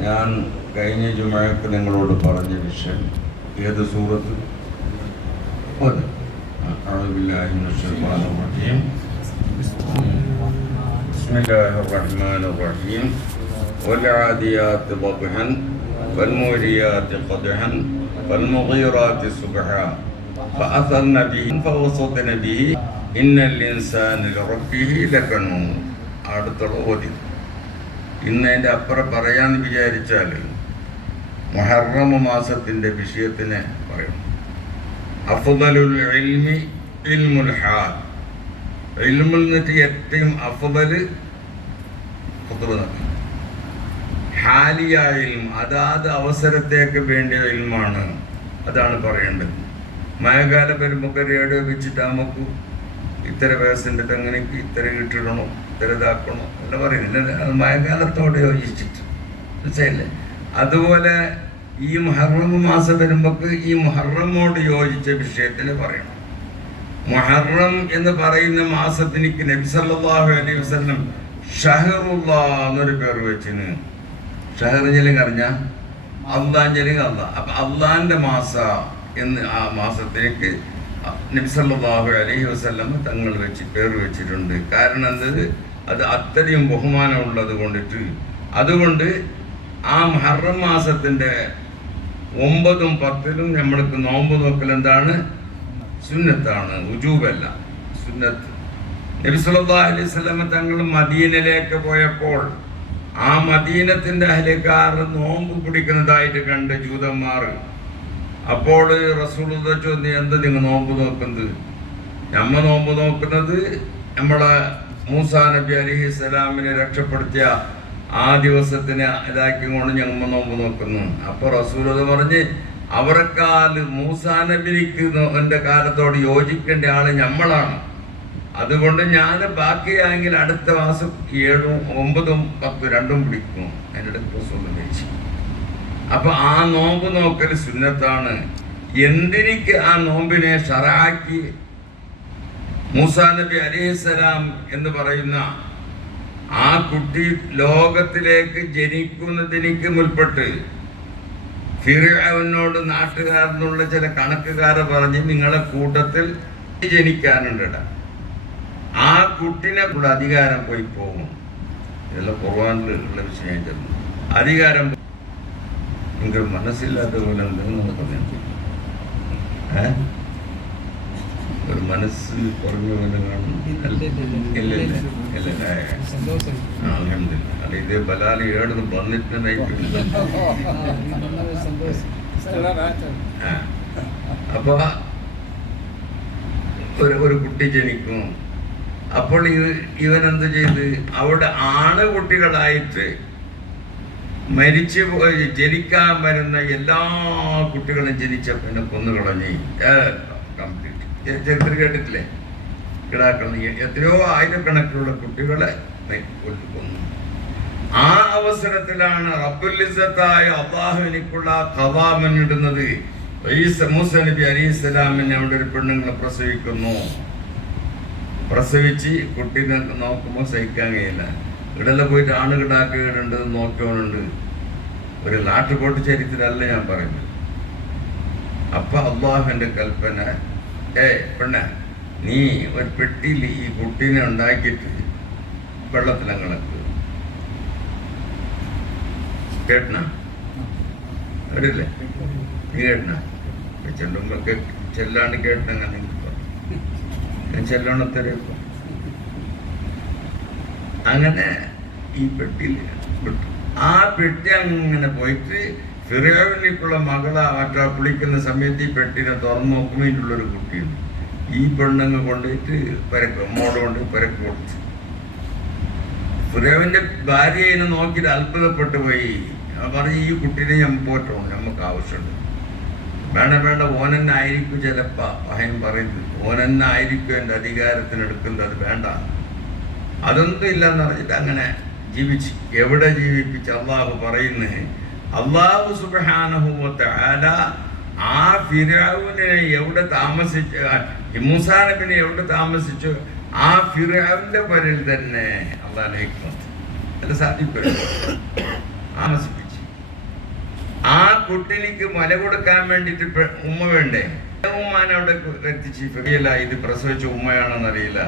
ഞാൻ കഴിഞ്ഞ ജുമഅക്ക് നിങ്ങളോട് പറഞ്ഞ വിഷയം ഏത് സൂറത്ത്? ബിസ്മില്ലാഹിർ റഹ്മാനിർ റഹീം വൽആദിയാതി ളബ്ഹൻ വൽമൂരിയാതി ഖദ്ഹൻ വൽമുഗീറാതി സുബ്ഹാ ഫഅസർന ബിഹി ഫവസത്ന ബിഹി ഇന്നൽ ഇൻസാന ലിറബ്ബിഹി ലകനൂൻ. അടുത്തുള്ള ഓതി. ഇന്ന് അതിൻ്റെ അപ്പുറം പറയാന്ന് വിചാരിച്ചാൽ മുഹറം മാസത്തിൻ്റെ വിഷയത്തിനെ പറയും. അഫ്ദലുൽ ഇൽമി ഇൽമുൽ ഹാൽ. ഇൽമുൽ എന്നിട്ട് ഏറ്റവും അഫ്ദൽ ഖുതുബ നടത്തും. ഹാലിയായ ഇൽമ് അതാത് അവസരത്തേക്ക് വേണ്ടിയ ഇൽമാണ്. അതാണ് പറയേണ്ടത്. മഴക്കാലം വരുമ്പോൾ റേഡിയോ വെച്ചിട്ട് നമുക്ക് ഇത്ര വയസ്സിൻ്റെ തെങ്ങനെക്ക് ഇത്ര ഇട്ടിടണോ, ഇത്ര ഇതാക്കണോ എല്ലാം പറയുന്നില്ല. അത് മഴക്കാലത്തോട് യോജിച്ചിട്ട് മനസ്സിലായില്ലേ? അതുപോലെ ഈ മുഹറം മാസം വരുമ്പോൾ ഈ മുഹറമോട് യോജിച്ച വിഷയത്തിന് പറയണം. മുഹറം എന്ന് പറയുന്ന മാസത്തിനിക്ക് നബി സല്ലല്ലാഹു അലൈഹി വസല്ലം ഷഹറുല്ലാഹ് എന്നൊരു പേര് വെച്ചിന്. ഷഹർ ചെല്ലെങ്കിൽ അറിഞ്ഞ അള്ളാൻ ചെല്ലെങ്കിൽ അള്ളാഹ്. അപ്പം അള്ളാന്റെ മാസ എന്ന് ആ മാസത്തേക്ക് നബി സല്ലല്ലാഹു അലൈഹി വസല്ലം തങ്ങൾ പേര് വെച്ചിട്ടുണ്ട്. കാരണം എന്നത് അത് അത്രയും ബഹുമാനമുള്ളത് കൊണ്ടിട്ട്. അതുകൊണ്ട് ആ മുഹറം മാസത്തിൻ്റെ 9ഉം 10ലും നമ്മൾക്ക് നോമ്പ് നോക്കൽ എന്താണ്? സുന്നത്താണ്, ഉജൂബല്ല, സുന്നത്ത്. നബി സല്ലല്ലാഹു അലൈഹി വസല്ലം തങ്ങൾ മദീനയിലേക്ക് പോയപ്പോൾ ആ മദീനത്തിൻ്റെ അഹ്ലുകാർ നോമ്പ് പിടിക്കുന്നതായിട്ട് കണ്ട് ജൂതന്മാർ. അപ്പോൾ റസൂലുള്ളാഹി ചോദിച്ചു, എന്താ നിങ്ങൾ നോമ്പ് നോക്കുന്നത്? നമ്മ നോമ്പ് നോക്കുന്നത് നമ്മളെ മൂസാ നബി അലൈഹിസ്സലാമിനെ രക്ഷപ്പെടുത്തിയ ആ ദിവസത്തിന് ഇതാക്കിക്കൊണ്ട് ഞങ്ങൾ നോമ്പ് നോക്കുന്നു. അപ്പോൾ റസൂലുള്ളാഹി പറഞ്ഞ്, അവരെക്കാൾ മൂസാ നബിക്ക് എൻ്റെ കാലത്തോട് യോജിക്കേണ്ട ആള് നമ്മളാണ്. അതുകൊണ്ട് ഞാൻ ബാക്കിയാണെങ്കിൽ അടുത്ത മാസം 7ഉം 9ഉം 10ഉം രണ്ടും പിടിക്കും. എൻ്റെ അടുത്ത് റസൂലുള്ളാഹി കഴിച്ചു. അപ്പൊ ആ നോമ്പ് നോക്കൽ സുന്നത്താണ്. എന്തിനിക്ക് ആ നോമ്പിനെ ഷറാക്കി? മൂസാ നബി അലൈഹിസ്സലാം എന്ന് പറയുന്ന ആ കുട്ടി ലോകത്തിലേക്ക് ജനിക്കുന്നതിനിക്ക് മുൽപ്പെട്ട് ഫിർഔനോട് നാട്ടുകാരെന്നുള്ള ചില കണക്കുകാരെ പറഞ്ഞ് നിങ്ങളെ കൂട്ടത്തിൽ ജനിക്കാനുണ്ട്, ആ കുട്ടിനെക്കുള്ള അധികാരം പോയി പോകും. ഇതെല്ലാം ഖുർആനിലുള്ള വിഷയം. അധികാരം നിങ്ങൾക്ക് മനസ്സില്ലാത്ത പോലെ എന്തെന്ന് പറഞ്ഞു. ഒരു മനസ്സ് കുറഞ്ഞ പോലെ കാണും. അല്ല, ഇത് ബലാലി ഏടുന്ന് വന്നിട്ട് അപ്പൊ ഒരു കുട്ടി ജനിക്കും. അപ്പോൾ ഇവൻ എന്ത് ചെയ്ത് അവിടെ ആണ് കുട്ടികളായിട്ട് മരിച്ചു പോയി ജനിക്കാൻ വരുന്ന എല്ലാ കുട്ടികളും ജനിച്ച പിന്നെ കൊന്നുകളഞ്ഞ് കംപ്ലീറ്റ്. ചരിത്രം കേട്ടിട്ടില്ലേ? കിടാക്കളഞ്ഞ് എത്രയോ ആയിരക്കണക്കിലുള്ള കുട്ടികളെ കൊന്നു. ആ അവസരത്തിലാണ് റബ്ബുൽ ഇസ്സത്തായ അല്ലാഹുവിനിക്കുള്ള ഖദാ മുന്നിടുന്നത്. മൂസാ നബി അലൈഹിസ്സലാമിനെ അവിടെ ഒരു പെണ്ണുങ്ങളെ പ്രസവിച്ച് കുട്ടീനെ നോക്കുമ്പോൾ സഹിക്കാൻ കഴിയില്ല. ഇവിടെല്ലാം പോയിട്ട് ആണ് കിടാക്ക് ഇടുണ്ട് നോക്കിയോണ്ട് ഒരു നാട്ടുപോട്ട് ചരിത്രമല്ല ഞാൻ പറയുന്നത്. അപ്പൊ അള്ളാഹുവിന്റെ കൽപ്പന, പെണ്ണെ നീ ഒരു പെട്ടിയിൽ ഈ കുട്ടീനെ ഉണ്ടാക്കിയിട്ട് വെള്ളത്തിലങ്ങളക്ക് കേട്ടണ അവരില്ലേ? നീ കേട്ടണ? ചെല്ലുമ്പോ ചെല്ലാണ്ട് കേട്ടണ ഞാൻ ചെല്ലണത്തരപ്പോ അങ്ങനെ ഈ പെട്ടിയിൽ വിട്ടു. ആ പെട്ടി അങ്ങനെ പോയിട്ട് ഫിർഔനിലേക്കുള്ള മകളെ മറ്റാ കുളിക്കുന്ന സമയത്ത് ഈ പെട്ടിനെ തുറന്നു നോക്കുമ്പോൾ ഇതിലുള്ളൊരു കുട്ടിയുണ്ട്. ഈ പെണ്ണങ്ങ് കൊണ്ടുപോയിട്ട് മോട് കൊണ്ട് പരക്ക് കൊടുത്തു. ഫിർഔന്റെ ഭാര്യ ഇതിനെ നോക്കിയിട്ട് അത്ഭുതപ്പെട്ടു പോയി. പറഞ്ഞ്, ഈ കുട്ടീനെ ഞാൻ പോറ്റണം, നമുക്ക് ആവശ്യമുണ്ട്. വേണ്ട ഓനെന്നെ ആയിരിക്കും ചിലപ്പോ ഭയം പറയുന്നത്. ഓനെന്നെ ആയിരിക്കും എൻ്റെ അധികാരത്തിനെടുക്കുന്നത്, അത് വേണ്ട. അതൊന്നും ഇല്ലെന്ന് പറഞ്ഞിട്ട് അങ്ങനെ ജീവിച്ച്. എവിടെ ജീവിപ്പിച്ച്? അള്ളാഹു പറയുന്നത്, അള്ളാഹു സുബ്ഹാനഹു വ തആല ആ ഫിർഔനെ എവിടെ താമസിച്ചു, മൂസാ നബിനെ എവിടെ താമസിച്ചു, ആ ഫിർഔന്റെ പേരിൽ തന്നെ അള്ളാഹു ഹിക്മത്ത് അല്ല സാധിക്കും താമസിപ്പിച്ചു. കുട്ടിനിക്ക് മുല കൊടുക്കാൻ വേണ്ടിട്ട് ഉമ്മ വേണ്ടേ? ഉമ്മാനെ അവിടെ എത്തിച്ച് അറിയില്ല, ഇത് പ്രസവിച്ച ഉമ്മയാണെന്നറിയില്ല.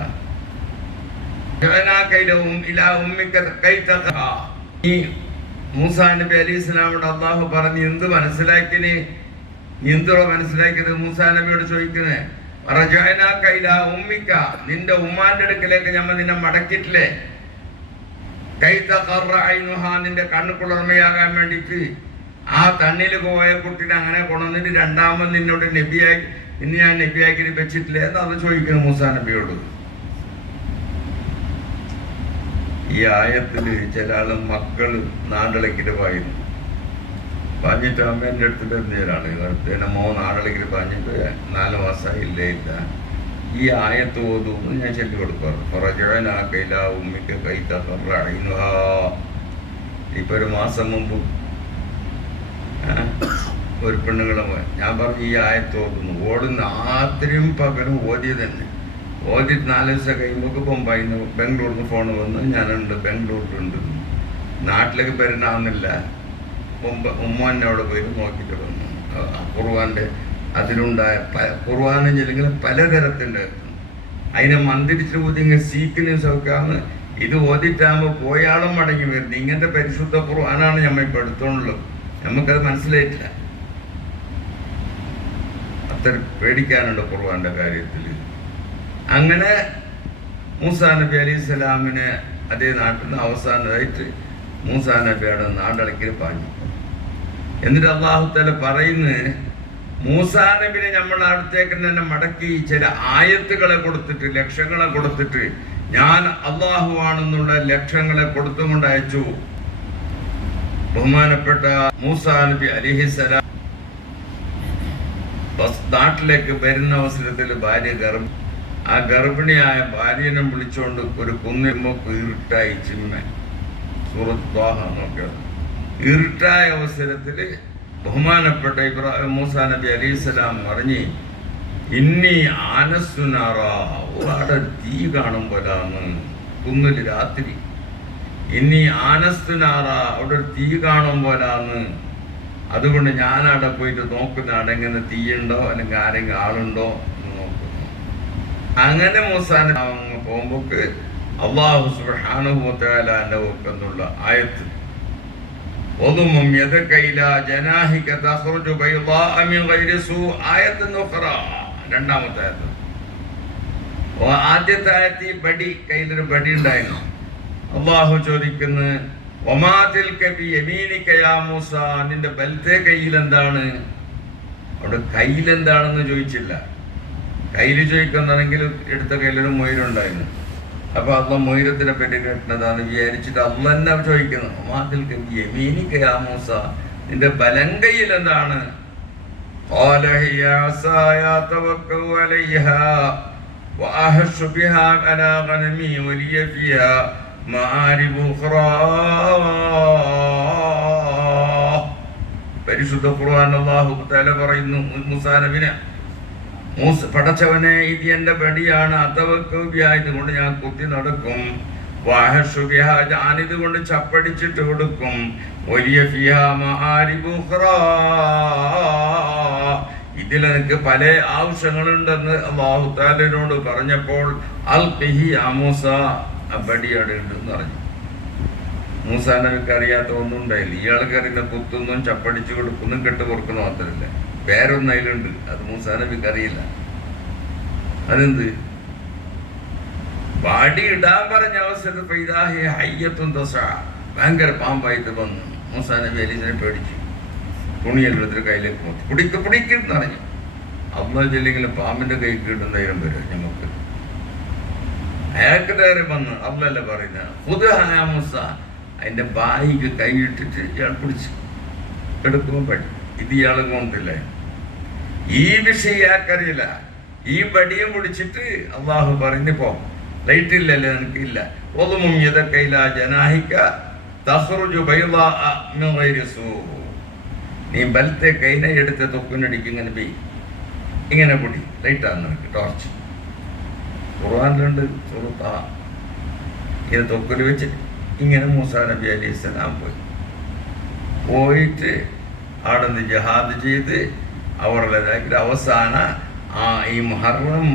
ഈ മൂസാ നബി അലൈഹി സ്വലാമോട് അള്ളാഹു പറഞ്ഞ് എന്ത് മനസ്സിലാക്കിന്, എന്തോ മനസ്സിലാക്കിയത്? മൂസാ നബിയോട് ചോദിക്കുന്നത് ഉമ്മിക്ക, നിന്റെ ഉമ്മാന്റെ അടുക്കലേക്ക് ഞമ്മ നിന്നെ മടക്കിയിട്ടില്ലേ? നിന്റെ കണ്ണ് കുളിർമയാകാൻ വേണ്ടിട്ട് ആ തണ്ണിൽ പോയ കുട്ടീനെ അങ്ങനെ കൊണ്ടുവന്നിട്ട് രണ്ടാമത് നിന്നോട് നബിയായി ഇന്ന് ഞാൻ നബിയാക്കി വെച്ചിട്ടില്ലേ എന്നാണ് ചോദിക്കുന്നത് മൂസാ നബിയോട്. ഈ ആയത്തിൽ ചില ആള് മക്കള് നാടളക്കിട്ട് പായുന്നു. പാഞ്ഞിട്ട് അമ്മേൻ്റെ അടുത്തിട്ട് എന്തൊരാള് പിന്നെ നാടളക്കിട്ട് പാഞ്ഞിട്ട് 4 മാസമായി ഇല്ല. ഈ ആയത്ത് ഓതുന്നു ഞാൻ ചൊല്ലി കൊടുക്കാറ്. ഇപ്പൊ 1 മാസം മുമ്പ് ഒരു പെണ്ണുങ്ങളെ ഞാൻ പറഞ്ഞു ഈ ആയത്ത് ഓതുന്നു. ഓടുന്ന രാത്രിയും പകലും ഓതിയത് തന്നെ. ഓതിട്ട് 4 ദിവസം കഴിയുമ്പോൾ ബൊമ്പായിൽ നിന്ന് ബാംഗ്ലൂരിൽ നിന്ന് ഫോൺ വന്ന് ഞാനുണ്ട് ബാംഗ്ലൂരിലുണ്ട്, നാട്ടിലേക്ക് വരണാവുന്നില്ല. ഉമ്മ അവിടെ പോയി നോക്കിയിട്ട് വന്നു. ഖുർആന്റെ അതിലുണ്ടായ ഖുർആൻ ചെല്ലെങ്കിൽ പലതരത്തിൻ്റെ അതിനെ മന്ദിരിച്ച് ഊതിങ്ങ സീക്കിന് സൗക്കാന്ന് ഇത് ഓതിട്ടാകുമ്പോൾ പോയാളും മടങ്ങി വരുന്നത്. ഇങ്ങനത്തെ പരിശുദ്ധ ഖുർആനാണ് നമ്മൾ ഇപ്പം എടുത്തോണ്ടുള്ളത്. നമുക്കത് മനസ്സിലായിട്ടില്ല. അത്ര പേടിക്കാനുണ്ട് ഖുർആന്റെ കാര്യത്തിൽ. അങ്ങനെ മൂസാ നബി അലൈഹി സ്വലാമിനെ അതേ നാട്ടിൽ നിന്ന് അവസാനമായിട്ട് മൂസാ നബിയുടെ നാടളക്കിൽ പാഞ്ഞു. എന്നിട്ട് അള്ളാഹു തആല പറയുന്നത് മൂസാ നബിനെ നമ്മൾ അടുത്തേക്ക് തന്നെ മടക്കി ചില ആയത്തുകളെ കൊടുത്തിട്ട് ലക്ഷ്യങ്ങളെ കൊടുത്തിട്ട് ഞാൻ അള്ളാഹു ആണെന്നുള്ള ലക്ഷ്യങ്ങളെ കൊടുത്തുകൊണ്ട് അയച്ചു. ബഹുമാനപ്പെട്ട മൂസാ നബി അലൈഹിസ്സലാം നാട്ടിലേക്ക് വരുന്ന അവസരത്തിൽ ഭാര്യ ആ ഗർഭിണിയായ ഭാര്യനെ വിളിച്ചുകൊണ്ട് ഒരു കുന്നിന്മൊക്കെ ഇരുട്ടായി ചിമ്മ സൂറത്ത് ത്വാഹ നോക്കിയത്. ഇരുട്ടായ അവസരത്തിൽ ബഹുമാനപ്പെട്ട മൂസാ നബി അലൈഹിസ്സലാം പറഞ്ഞ് ഇന്നി അവിടെ തീ കാണുമ്പോഴാണ് കുന്നിൽ രാത്രി. ഇന്നി ആനസ്തുനാറ അവിടെ ഒരു തീ കാണുമ്പോഴാണ്. അതുകൊണ്ട് ഞാൻ അവിടെ പോയിട്ട് നോക്കുന്ന അടങ്ങനെ തീയുണ്ടോ അല്ലെങ്കിൽ ആരെങ്കിലും ആളുണ്ടോ എന്ന് നോക്കുന്നു. അങ്ങനെ മൂസാ നബി പോകുമ്പോക്ക് അല്ലാഹു സുബ്ഹാനഹു വ തആല എന്നുള്ള ആയത്ത് وضمم يدك إلى جناحك تخرج بيضاء من غير سوء آية أخرى. രണ്ടാമത്തെ ആയത്ത്. ആദ്യത്തെ ആയത്ത് ബടി, കയ്യിലൊരു ബടി ഉണ്ടായിരുന്നു. അള്ളാഹു ചോദിക്കുന്നു വമാ തിൽക ബിയമീനിക യാ മൂസ, നിന്റെ വലത്തെ കയ്യിൽ എന്താണ്? അവിടെ കയ്യിൽ എന്താണെന്ന് ചോദിച്ചില്ല. കയ്യിൽ ചോദിക്കുന്നാണെങ്കിൽ എടുത്ത കയ്യിലൊരു മൊയിലുണ്ടായിരുന്നു. അപ്പൊ അള്ള മൊയ്രത്തിനെ പറ്റി കേട്ടതാണ് വിചാരിച്ചിട്ട് അള്ള തന്നെ ചോദിക്കുന്നു യമീനിക യാ മൂസ, നിന്റെ ബലങ്കയിൽ എന്താണ്? ഖാല ഹിയ അസായ തവക്കഉ അലൈഹാ വഅഹശു ബിഹാ അലാ ഗനമി വലിയ ഫിഹാ മആരിബു ഉഖ്റാ. പരിശുദ്ധ ഖുർആൻ അല്ലാഹു തആല പറയുന്നു മൂസാ നബിനെ, പടച്ചവനെ ഇത് എന്റെ പടിയാണ്, അതവക്കൗബിയായതുകൊണ്ട് ഞാൻ കുത്തി നടക്കും. വാഹശുബിഹ, ഞാനിത് കൊണ്ട് ചപ്പടിച്ചിട്ട് കൊടുക്കും. വലിയ ഫിഹാ മആരിബു ഉഖ്റാ, ഇതിലെനിക്ക് പല ആവശ്യങ്ങളുണ്ടെന്ന് അല്ലാഹു തആലയോട് പറഞ്ഞപ്പോൾ അൽഖിഹി യാ മൂസ, ആ പടി അവിടെ ഉണ്ടെന്ന് പറഞ്ഞു. മൂസാ നബിക്ക് അറിയാത്ത ഒന്നും ഉണ്ടായില്ല. ഇയാൾക്ക് അറിയുന്ന കുത്തുന്നും ചപ്പടിച്ചു കൊടുക്കുന്നു കെട്ട് കൊടുക്കുന്നു മാത്രമല്ല, വേറൊന്നും അതിലുണ്ട്. അത് മൂസാ നബിക്ക് അറിയില്ല. അതെന്ത്? പാടി ഇടാൻ പറഞ്ഞ അവസരത്തിൽ ഭയങ്കര പാമ്പായിട്ട് വന്നു. മൂസാ നബി അലൈഹിനെ പേടിച്ചു. തുണിയെടുത്തിട്ട് കയ്യിലേക്ക് നോക്കി പിടിക്കുന്നു പറഞ്ഞു. അള്ളാഹു ചെല്ലെങ്കിലും പാമ്പിന്റെ കൈ കിട്ടുന്ന ധൈര്യം വരും നമുക്ക്. അയാൾക്ക് ധൈര്യം വന്ന് അള്ളല്ല പറയുന്ന മൂസ, അതിന്റെ ബായിക്ക് കൈയിട്ടിട്ട് ഇയാൾ പിടിച്ചു എടുക്കുമ്പോൾ പടി. ഇത് ഇയാൾ കൊണ്ടില്ലേ, ഈ വിഷയം ഇയാൾക്കറിയില്ല. ഈ ബടിയും പിടിച്ചിട്ട് അള്ളാഹു പറഞ്ഞിപ്പോ ലൈറ്റ് ഇല്ലല്ലേ നിനക്കില്ല. ഒതുമും യദക്കൈല ജനാഹിക തഖ്റുജു ബൈളാഅ മിൻ ഗൈരി സൂ, നീ ബലത്തെ കൈനെ എടുത്ത് തൊക്കിനടിക്ക് ഇങ്ങനെ പോയി ഇങ്ങനെ പൊടി ലൈറ്റാണ് നിനക്ക് ടോർച്ച്. ഖുർആനിലുണ്ട് സൂറത്ത് ഇങ്ങനെ തൊക്കിൽ വെച്ചിട്ട് ഇങ്ങനെ മൂസാ നബി അലൈഹി സ്വലാം പോയിട്ട് അവിടെ ജിഹാദ് ചെയ്ത് അവരുടെ അവസാന ഈ മുഹറം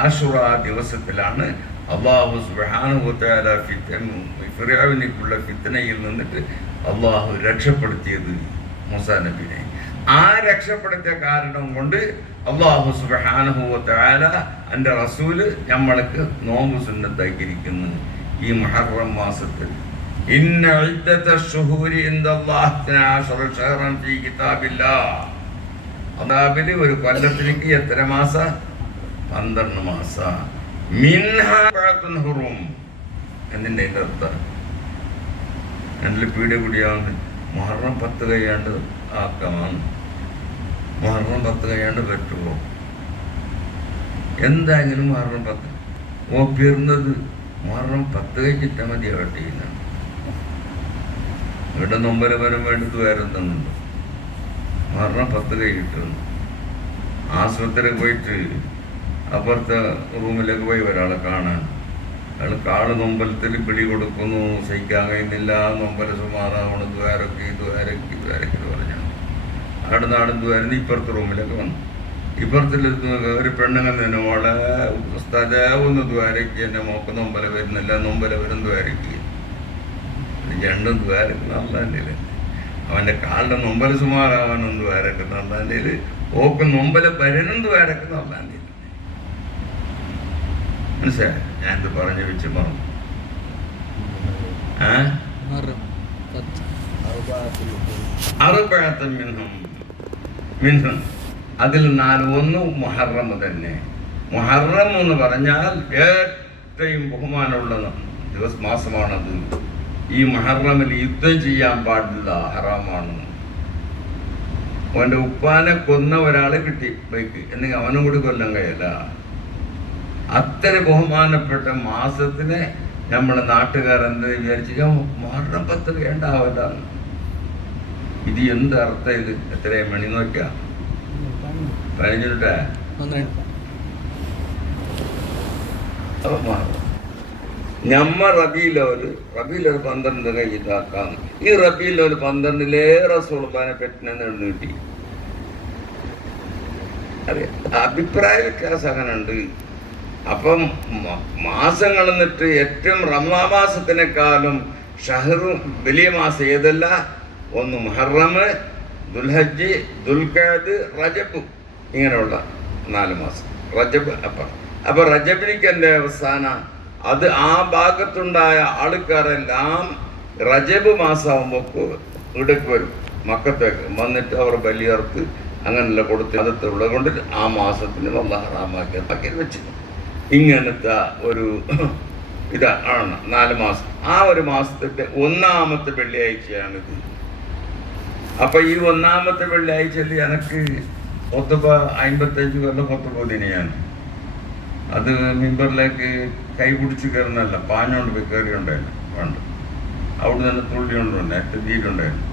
ആശുറ ദിവസത്തിലാണ് അള്ളാഹു സുബ്ഹാനഹു വ തആല ഫിർഔനിക്കുള്ള ഫിത്നയിൽ നിന്നിട്ട് അള്ളാഹു രക്ഷപ്പെടുത്തിയത് മൂസാ നബിനെ. ആ രക്ഷപ്പെടുത്തിയ കാരണം കൊണ്ട് അള്ളാഹു സുബ്ഹാനഹു വ തആല എൻ്റെ റസൂല് നമ്മൾക്ക് നോമ്പ് സുന്നത്താക്കിയിരിക്കുന്നു ഈ മുഹറം മാസത്തിൽ. ഇന്ന ഇദ്ദത്തശ്ശുഹൂരി ഇൻദല്ലാഹി 12 ശഹറൻ ഫീ കിതാബില്ലാഹ്. അതാബിൽ ഒരു കൊല്ലത്തിലേക്ക് എത്ര മാസ? 12 മാസ. മിൻഹാ ബഅത്തുൻ ഹുറും. എന്നിൻ്റെ അർത്ഥം എന്നിൽ പീഡിയ കൂടിയാവുന്ന മുഹറം 10 കഴിയാണ്ട് ആക്കാമാണ്. മുഹറം 10 കഴിയാണ്ട് പറ്റുമോ? എന്തായാലും മുഹറം 10 ഓപ്പിയിരുന്നത് മുഹറം 10 കഴിച്ചിട്ടാൽ മതി. അവിടെ ചെയ്യുന്നതാണ് ഇവിടെ നൊമ്പല വരം എടുത്ത് വരുന്നുണ്ട്. മുഹറം 10 കഴിഞ്ഞിട്ടുണ്ട്. ആശുപത്രിയിൽ പോയിട്ട് അപ്പുറത്തെ റൂമിലേക്ക് പോയി ഒരാളെ കാണാൻ. അയാൾ കാള് നൊമ്പലത്തിൽ പിടി കൊടുക്കുന്നു, സഹിക്കാൻ കഴിയുന്നില്ല, നൊമ്പല സുമാറാവണം, ദ്വാരക്കി പറഞ്ഞു. അവിടെ നാടും വരുന്ന ഇപ്പുറത്തെ റൂമിലൊക്കെ വന്നു. ഇപ്പുറത്തിൽ ഒരു പെണ്ണുങ്ങൾ തന്നെ മോളെ സ്ഥലവുന്ന ദ്വാരക്ക് എൻ്റെ മോക്ക് നൊമ്പല വരുന്നില്ല, നൊമ്പല വരും ദ്വാരക്ക്. രണ്ടും ദ്വാരക്കുന്ന അള്ളാൻ്റെ അവൻ്റെ കാലിൻ്റെ നൊമ്പല സുമാറാവാനും ദ്വാരക്കുന്ന അള്ളാൻ്റെ ഓക്ക് നൊമ്പല വരണം ദ്വാരക്കുന്ന അള്ളാൻ്റെ. മനസ്സിലായി? ഞാനിത് പറഞ്ഞു വെച്ച് പറഞ്ഞു. അതിൽ 1 മുഹറം തന്നെ. മുഹറം എന്ന് പറഞ്ഞാൽ ഏറ്റവും ബഹുമാനമുള്ള മാസമാണത്. ഈ മുഹറമിൽ യുദ്ധം ചെയ്യാൻ പാടില്ല, ഹറാമാണ്. അവൻ്റെ ഉപ്പാനെ കൊന്ന ഒരാളെ കിട്ടി ബൈക്ക് എന്നെങ്കിൽ അവനും കൂടി കൊല്ലാൻ കഴിയില്ല. അത്ര ബഹുമാനപ്പെട്ട മാസത്തിനെ നമ്മളെ നാട്ടുകാരെന്ത് വിചാരിച്ചു? മുഹറം 10 വേണ്ടാവില്ല. ഇത് എന്ത് അർത്ഥം? ഇത് എത്രയും മണി നോക്കിയാ? 15 ഞമ്മ റബീലവല് 12 കഴിഞ്ഞിട്ടാക്കാം. ഈ റബീലവല് 12 സുൽത്താനെ പറ്റുന്ന കിട്ടി. അറിയാം, അഭിപ്രായ വ്യത്യാസം അങ്ങനെ ഉണ്ട്. അപ്പം മാസങ്ങൾ എന്നിട്ട് ഏറ്റവും റമദാൻ മാസത്തിനേക്കാളും ഷഹറും വലിയ മാസം ഏതല്ല? 1 മുഹറം, ദുൽഹജ്ജ്, ദുൽഖഅദ്, റജബ്, ഇങ്ങനെയുള്ള 4 മാസം. റജബ് അപ്പൊ റജബിനിക്ക് എൻ്റെ അവസാന അത് ആ ഭാഗത്തുണ്ടായ ആൾക്കാരെല്ലാം റജബ് മാസമാകുമ്പോൾ ഇവിടേക്ക് വരും, മക്കത്തേക്ക് വന്നിട്ട് അവർ ബലിയർക്ക് അങ്ങനെയുള്ള കൊടുത്ത് അതുള്ളത് കൊണ്ട് ആ മാസത്തിന് വല്ല ഹറാമാക്കി വെച്ചു. ഇങ്ങനത്തെ ഒരു ഇതാണ് 4 മാസം. ആ ഒരു മാസത്തിൻ്റെ 1ാമത്തെ വെള്ളിയാഴ്ചയാണിത്. അപ്പൊ ഈ 1ാമത്തെ വെള്ളിയാഴ്ചയിൽ എനിക്ക് 55 കൊല്ലം 40 ഞാൻ അത് മിമ്പറിലേക്ക് കൈ പിടിച്ച് കയറുന്നല്ല, പാഞ്ഞോണ്ട് പോയി കയറിയുണ്ടായിരുന്നു. പണ്ട് അവിടെ നിന്ന് തുള്ളി കൊണ്ടുണ്ട് എത്തിയിട്ടുണ്ടായിരുന്നു.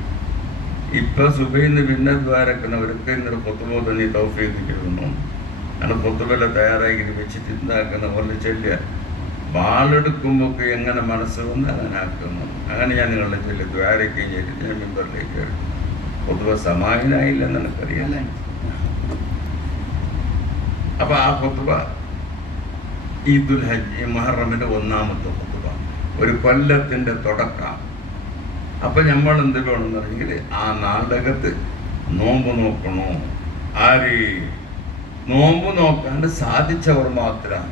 ഇപ്പൊ സുബൈന്ന് പിന്നെ ദ്വാരക്കുന്നവർക്ക് ഇന്നൊരു 19 തൗഫീഖിക്കുന്നു. അങ്ങനെ പൊത്തുവല്ല തയ്യാറാക്കി വെച്ചിട്ട് ഇതാക്കുന്ന പോലെ ചെല്ലുക. വാളെടുക്കുമ്പോൾ എങ്ങനെ മനസ്സ് വന്ന് അങ്ങനെ ആക്കുന്നു. അങ്ങനെ ഞാൻ നിങ്ങളുടെ ചെല്ലു ദ്വാരക്കുകയും ചെയ്തിട്ട് ഞാൻ മെമ്പറിലേക്ക് കയറി. പൊതുവെ സമാഹിനായില്ലെന്ന് എനിക്കറിയാം. അപ്പൊ ആ പൊതുവ ഈദുൽ ഹജ്ജ് മുഹറമിന്റെ 1ാമത്തെ പൊതുവ ഒരു കൊല്ലത്തിന്റെ തുടക്കം. അപ്പൊ നമ്മൾ എന്ത് വേണമെന്ന് പറഞ്ഞെങ്കിൽ ആ നാടകത്ത് നോമ്പ് നോക്കണോ? ആര് നോമ്പ് നോക്കാണ്ട് സാധിച്ചവർ മാത്രം.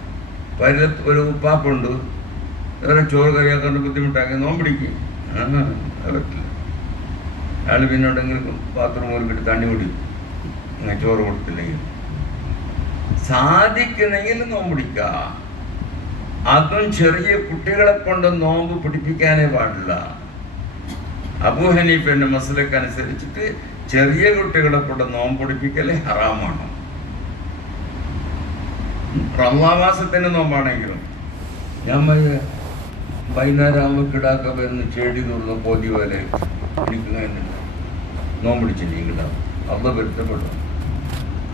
ഒരു ഉപ്പാപ്പുണ്ട്, വേറെ ചോറ് കറിയാക്കാണ്ട് ബുദ്ധിമുട്ടാക്കി നോമ്പിടിക്കും. പറ്റില്ല. അയാൾ പിന്നോടെങ്കിലും ബാത്റൂമിൽ വിട്ട് തണ്ണി കുടിക്കും, അങ്ങനെ ചോറ് കൊടുത്തില്ലെങ്കിൽ. സാധിക്കുന്നെങ്കിൽ നോമ്പിടിക്ക. അതും ചെറിയ കുട്ടികളെ കൊണ്ട് നോമ്പ് പിടിപ്പിക്കാനേ പാടില്ല. അബൂ ഹനീഫിന്റെ മസ്ലക്ക് അനുസരിച്ചിട്ട് ചെറിയ കുട്ടികളെ കൊണ്ട് നോമ്പ് പിടിപ്പിക്കല് ഹറാമാണ്. റമദാൻ മാസത്തിന്റെ നോമ്പാണെങ്കിലും ഞാൻ വൈകുന്നേരം ആകുമ്പോൾ കിടാക്ക വരുന്ന ചെടി തുറന്ന് പോതി പോലെ എനിക്ക് നോമ്പിടിച്ചില്ല. കിടാവ് അത് വരുത്തപ്പെട്ടു.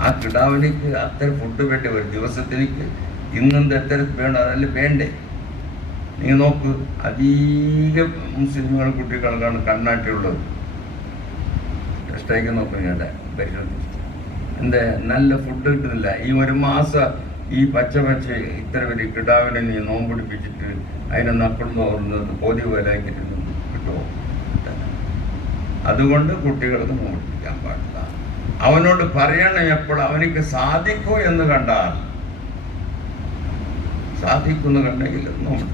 ആ കിടാവിലേക്ക് അത്ര ഫുഡ് വേണ്ടേ? ഒരു ദിവസത്തിലേക്ക് ഇന്നെന്ത് എത്ര വേണം? അതല്ല വേണ്ടേ? നിങ്ങൾ നോക്ക്, അധികം മുസ്ലിങ്ങൾ കുട്ടികൾക്കാണ് കണ്ണാട്ടിയുള്ളത്. ഇഷ്ടമായിക്കാൻ നോക്കുന്നുണ്ട് പരിശോധിച്ചു. എന്താ നല്ല ഫുഡ് കിട്ടുന്നില്ല. ഈ ഒരു മാസം ഈ പച്ച ഇത്ര വലിയ കിടാവിനെ നീ നോമ്പൊടിപ്പിച്ചിട്ട് അതിനെ നക്കൾ തോന്നുന്നത് കോതി പോലാക്കിയിട്ട് കിട്ടുമോ? അതുകൊണ്ട് കുട്ടികൾക്ക് നോമ്പൊടിപ്പിക്കാൻ പാടില്ല. അവനോട് പറയണം എപ്പോൾ അവനിക്ക് സാധിക്കൂ എന്ന് കണ്ടാൽ, സാധിക്കുമെന്ന് കണ്ടെങ്കിൽ നോമ്പ്,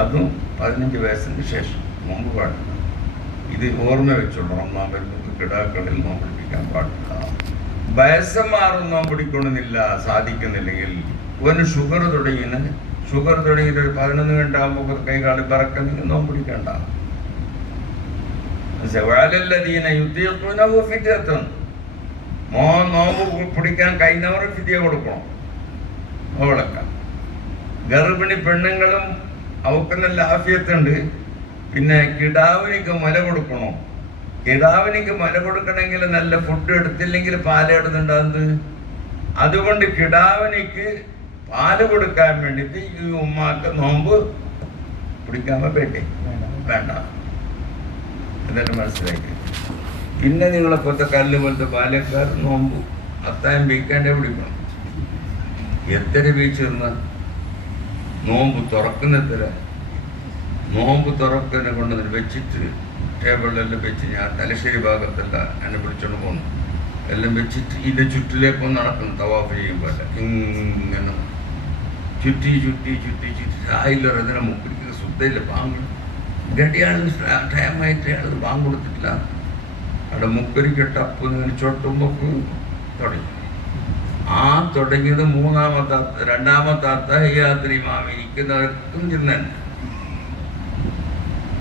അതും 15 വയസ്സിന് ശേഷം, നോമ്പ് പാടില്ല. ഇത് ഓർമ്മ വെച്ചോളൂ. റമദാൻ വരുന്നത് കിടാക്കളിൽ നോമ്പൊടിപ്പിക്കാൻ പാടില്ല. വയസ്സന്മാരും നോമ്പൊടിക്കണമെന്നില്ല. സാധിക്കുന്നില്ലെങ്കിൽ ഒരു ഷുഗർ തുടങ്ങിയിട്ട് ഒരു 11 കണ്ടാകുമ്പോൾ കൈകാലി പറക്കുന്നെങ്കിൽ നോമ്പൊടിക്കണ്ട. നോമ്പ് പിടിക്കാൻ കഴിഞ്ഞവർ ഫിദിയ കൊടുക്കണം. അവളൊക്കെ ഗർഭിണി പെണ്ണുങ്ങളും അവർക്ക് നല്ല ആഫിയത്തുണ്ട്. പിന്നെ കിടാവിനിക്ക് മുല കൊടുക്കണോ? കിടാവിനിക്ക് മുല കൊടുക്കണമെങ്കിൽ നല്ല ഫുഡ് എടുത്തില്ലെങ്കിൽ പാലെടുന്നുണ്ടാകുന്നത്. അതുകൊണ്ട് കിടാവിനിക്ക് പാല് കൊടുക്കാൻ വേണ്ടിയിട്ട് ഈ ഉമ്മാക്ക് നോമ്പ് പിടിക്കാൻ വേണ്ട. എന്നിട്ട് മനസ്സിലാക്കി. പിന്നെ നിങ്ങളെപ്പോഴത്തെ കല്ല് പോലത്തെ ബാല്യക്കാർ നോമ്പ് അത്തായം വീക്കാൻ്റെ പിടിക്കണം. എത്ര വീച്ചിരുന്ന നോമ്പ് തുറക്കുന്നത്ര നോമ്പ് തുറക്കുന്ന കൊണ്ടുവന്നിട്ട് വെച്ചിട്ട് ടേബിളിലെല്ലാം വെച്ച് ഞാൻ തലശ്ശേരി ഭാഗത്തല്ല എന്നെ വിളിച്ചോണ്ട് പോകുന്നു. എല്ലാം വെച്ചിട്ട് ഇതിൻ്റെ ചുറ്റിലേക്കൊന്നും നടക്കുന്നു. തവാഫ് ചെയ്യുമ്പോൾ ഇങ്ങനെ ചുറ്റി ആയില്ലൊരതിനെ മുപ്പിടിക്കുന്ന ശുദ്ധയില്ല. പാമ്പ് ഗഡിയാണ് ടൈമായിട്ട് അയാൾ പാമ്പ് കൊടുത്തിട്ടില്ല. അവിടെ മുക്കരിക്ക് ടപ്പ് ഇങ്ങനെ ചൊട്ടുമ്പോൾ തുടങ്ങി. ആ തുടങ്ങിയത് രണ്ടാമത്തെ അത്തഹിയാത്രി മാമി ഇരിക്കുന്നവർക്കും ചിന്തൻ.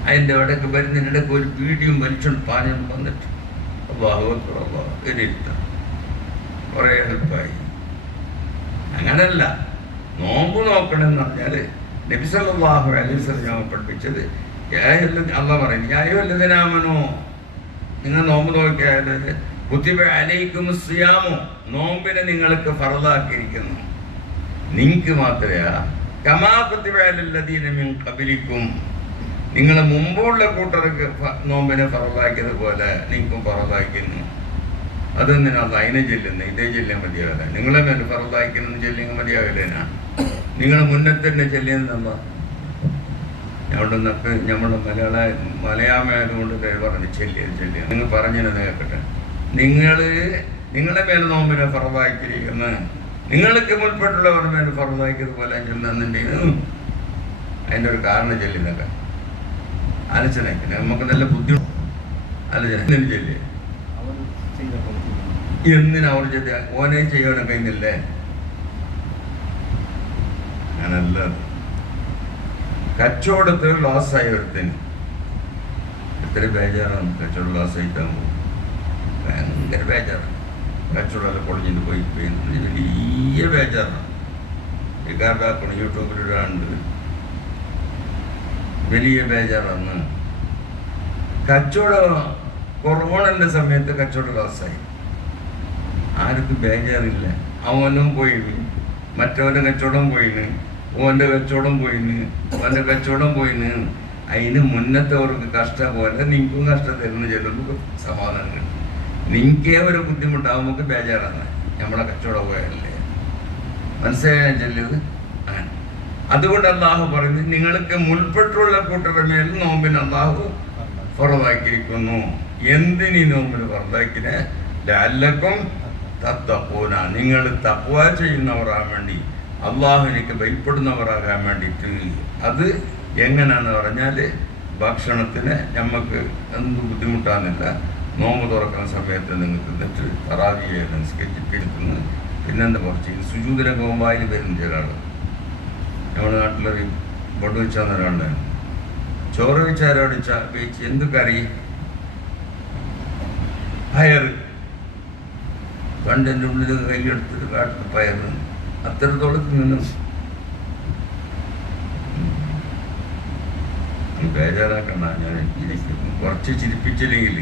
അതിൻ്റെ ഇടയ്ക്ക് വരുന്നതിനിടയ്ക്ക് ഒരു പീടിയും വലിച്ചോണ്ട് പാഞ്ഞുകൊണ്ട് വന്നിട്ട് കുറേ എളുപ്പമായി. അങ്ങനല്ല, നോമ്പ് നോക്കണമെന്ന് പറഞ്ഞാൽ നബി സല്ലല്ലാഹു അലൈഹി വസല്ലം പഠിപ്പിച്ചത് അള്ളാഹ് പറയുന്നത് യായുഹല്ലദീനാമനൂ, നിങ്ങൾ നോമ്പ് നോക്കിയാൽ കുത്തിബ അലൈക്കുമുസ് സിയാമു, നോമ്പിനെ നിങ്ങൾക്ക് ഫർളാക്കിയിരിക്കുന്നു. നിങ്ങൾക്ക് മാത്രമേ കമാ കുത്തിബ അലല്ലദീന മിൻ ഖബലിക്കും, നിങ്ങൾ മുമ്പുള്ള കൂട്ടർക്ക് നോമ്പിനെ ഫറലാക്കിയത് പോലെ നിങ്ങൾക്കും ഫറലാക്കുന്നു. അതെന്തിനാണ് അതിനെ ചെല്ലുന്നത്? ഇതേ ചെല്ലാൻ മതിയാവില്ല. നിങ്ങളെ മേലെ ഫറലാക്കുന്നു ചെല്ലിങ്ങ് മതിയാവില്ലേനാ? നിങ്ങൾ മുന്നേ തന്നെ ചെല്ലിയെന്നല്ല. അവിടുന്നൊക്കെ നമ്മൾ മലയാളമായതുകൊണ്ട് പറഞ്ഞ് ചെല്ലിയത് നിങ്ങൾ പറഞ്ഞത് കേൾക്കട്ടെ. നിങ്ങളെ മേലെ നോമ്പിനെ ഫറലാക്കിയിരിക്കുന്ന, നിങ്ങൾക്ക് മുൻപെട്ടുള്ളവരുടെ മേലെ ഫറലാക്കിയത് പോലെ ചെല്ലുന്നുണ്ടെങ്കിൽ അതിൻ്റെ ഒരു കാരണം ചെല്ലുന്നൊക്കെ ആലോചനയ്ക്ക് നമുക്ക് നല്ല ബുദ്ധിമുട്ട്. ആലോചന ചെല്ലേ എന്തിനവർ ചെയ്ത ഓനെ ചെയ്യാനും കഴിഞ്ഞില്ലേ? അങ്ങനല്ല. കച്ചവടത്തിൽ ലോസായി ഒരുത്തിന് എത്ര ബേജാറാണ്. കച്ചവടം ലോസായിട്ടാകുമ്പോൾ ഭയങ്കര ബേജാറാണ്. കച്ചവടമെല്ലാം പൊളിഞ്ഞിട്ട് പോയി വലിയ ബേജാറാണ്. ഇക്കാർക്കാക്കണം യൂട്യൂബിലിടാണ്ട് വലിയ ബേജാറാണ്. കച്ചവടം കൊറോണൻ്റെ സമയത്ത് കച്ചവടം ലോസായി. ആർക്കും ബേജാറില്ല. അവനും പോയിന്, മറ്റവൻ്റെ കച്ചവടം പോയിന്, ഓൻ്റെ കച്ചവടം പോയിന്, ഓൻ്റെ കച്ചവടം പോയിന്. അതിന് മുന്നത്തവർക്ക് കഷ്ടം പോലെ നിങ്ങൾക്കും കഷ്ടം തരുന്ന ചെല്ലുമ്പോൾ സമാധാനം കിട്ടും. നിങ്ങൾക്കേ ഒരു ബുദ്ധിമുട്ടാകുമ്പോൾ ബേജാറാണ്. നമ്മളെ കച്ചവടം പോയല്ലേ, മനസ്സിലായാൽ ചെല്ലിയത്. അതുകൊണ്ട് അള്ളാഹു പറയുന്നത് നിങ്ങൾക്ക് മുൻപെട്ടുള്ള കൂട്ടരുടെ മേൽ നോമ്പിന് അള്ളാഹു ഫറലാക്കിയിരിക്കുന്നു. എന്തിനീ നോമ്പിന് ഫറലാക്കിനെ? ലഅല്ലക്കും തത്തഖൂന, നിങ്ങൾ തഖ്വ ചെയ്യുന്നവരാകാൻ വേണ്ടി, അള്ളാഹുവിനേക്ക് ഭയപ്പെടുന്നവരാകാൻ വേണ്ടിയിട്ട്. അത് എങ്ങനെയാണെന്ന് പറഞ്ഞാൽ ഭക്ഷണത്തിന് നമുക്ക് എന്ത് ബുദ്ധിമുട്ടാകുന്നില്ല. നോമ്പ് തുറക്കുന്ന സമയത്ത് നിങ്ങൾക്ക് എന്നിട്ട് തറാവിയെ നിസ്കരിച്ചിട്ടിരിക്കുന്നു. പിന്നെന്താ കുറച്ച് സുജൂദിലൊക്കെ വായിൽ വരുന്ന ചില നമ്മുടെ നാട്ടിലൊരു ബൊട്ട് വെച്ചാൽ ഒരാളുടെ ചോറ് വെച്ചാരോട് വെച്ച് എന്ത് കറി? പയർ. കണ്ടെൻ്റെ ഉള്ളിൽ കൈയെടുത്തിട്ട് കാട്ടിൽ പയർ. അത്രത്തോളം നിന്നും ബേജാറാക്കണ്ട. ഞാൻ കുറച്ച് ചിരിപ്പിച്ചില്ലെങ്കിൽ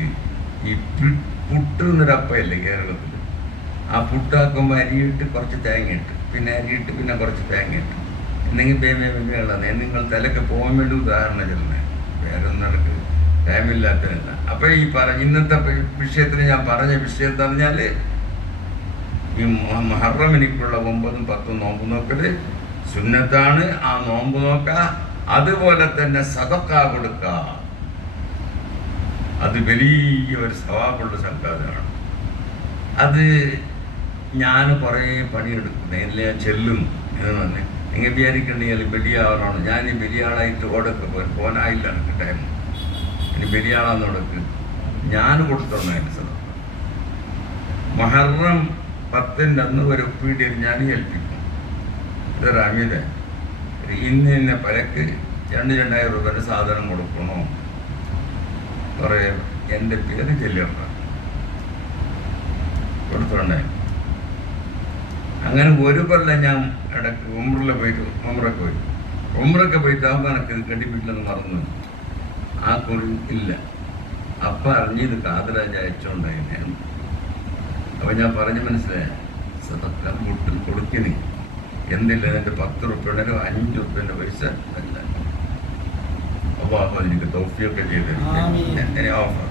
ഈ പുട്ട് എന്നൊരപ്പയല്ലേ കേരളത്തിൽ, ആ പുട്ടാക്കുമ്പോൾ അരിയിട്ട് കുറച്ച് തേങ്ങ ഇട്ട്, പിന്നെ അരിയിട്ട് പിന്നെ കുറച്ച് തേങ്ങ ഇട്ട്, എന്നെങ്കിൽ പേമയുള്ളത് നിങ്ങൾ തലക്ക് പോകാൻ വേണ്ടി ഉദാഹരണം ചെല്ലുന്നത്. വേറെ ഒന്നും നടക്ക് ടൈമില്ലാത്തതല്ല. അപ്പൊ ഈ ഇന്നത്തെ വിഷയത്തിന് ഞാൻ പറഞ്ഞ വിഷയം എന്താ പറഞ്ഞാൽ, ഈ മുഹറമിനിക്കുള്ള 9ഉം 10ഉം നോമ്പ് നോക്കല് സുന്നത്താണ്. ആ നോമ്പ് നോക്ക, അതുപോലെ തന്നെ സദഖ കൊടുക്ക, അത് വലിയ ഒരു സവാബുള്ള സംഗതിയാണ്. അത് ഞാൻ കുറേ പണിയെടുക്കുന്നു, എല്ലാം ഞാൻ ചെല്ലും എന്ന് പറഞ്ഞ് നിങ്ങൾ വിചാരിക്കണ്ടെങ്കിൽ വലിയ ആളാണ്. ഞാൻ ഈ വലിയ ആളായിട്ട് ഓടൊക്കെ പോനായില്ല, എനിക്ക് ടൈം. ഇനി വലിയ ആളാന്ന് ഓടക്ക് ഞാൻ കൊടുത്തോണ്ടായിരുന്നു സദഖ. മുഹറം 10ൻ്റെ അന്ന് ഒരു ഒപ്പീഡിയിൽ ഞാൻ ഏൽപ്പിക്കും, ഇത് റമീദ ഇന്ന പലക്ക് 2,000 രൂപയുടെ സാധനം കൊടുക്കണോ, കുറേ എൻ്റെ പേര് ചെല്ലുക കൊടുത്തോണ്ടേ. അങ്ങനെ ഒരു കൊല്ലം ഞാൻ ഇടയ്ക്ക് ഉംറയ്ക്ക് പോയിട്ട് ആകുമ്പോൾ എനിക്ക് ഇത് കെട്ടിപ്പിട്ടില്ലെന്ന് മറന്നു. ആ കുറി ഇല്ല. അപ്പം അറിഞ്ഞത് കാതരാജ് അയച്ചോണ്ടായിരുന്നു. അപ്പം ഞാൻ പറഞ്ഞ് മനസ്സിലായ സദഖ മുട്ടിൽ കൊടുക്കിന് എന്തില്ല, എൻ്റെ 10 റുപ്യയുടെ 5 റുപ്യൻ്റെ പൈസ അല്ല. അപ്പോൾ എനിക്ക് തൗഫീഖ് ചെയ്ത് ഓഫർ